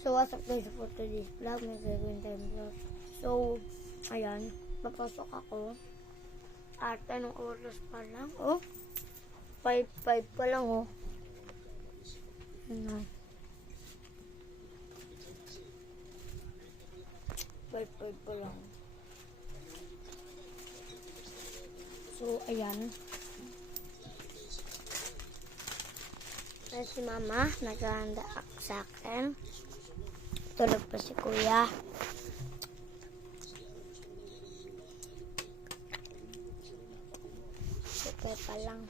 So, what's up guys for today's vlog? May gagawin tayong vlog. So, ayan. Papasok ako. At anong oras pa lang? Oh, 5:05 pa lang oh. Ano? 5:05 pa lang. So, ayan. Ayan si mama. Naghahanda sa akin. Tulog pa si kuya. Okay pa lang.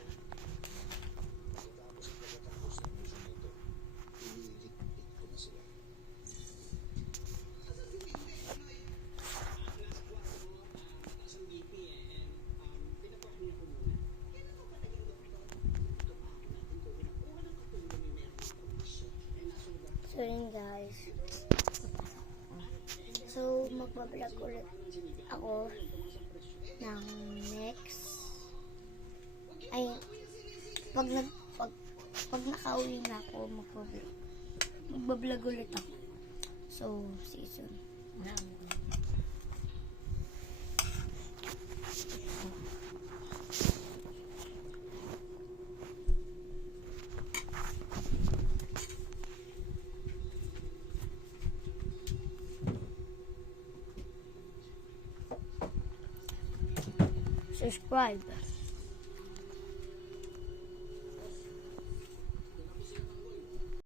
So yun guys. So magbablog ulit ako ng next. Ay, pag nakauwi na ako, magbablog ulit ako. So, season. Subscribe.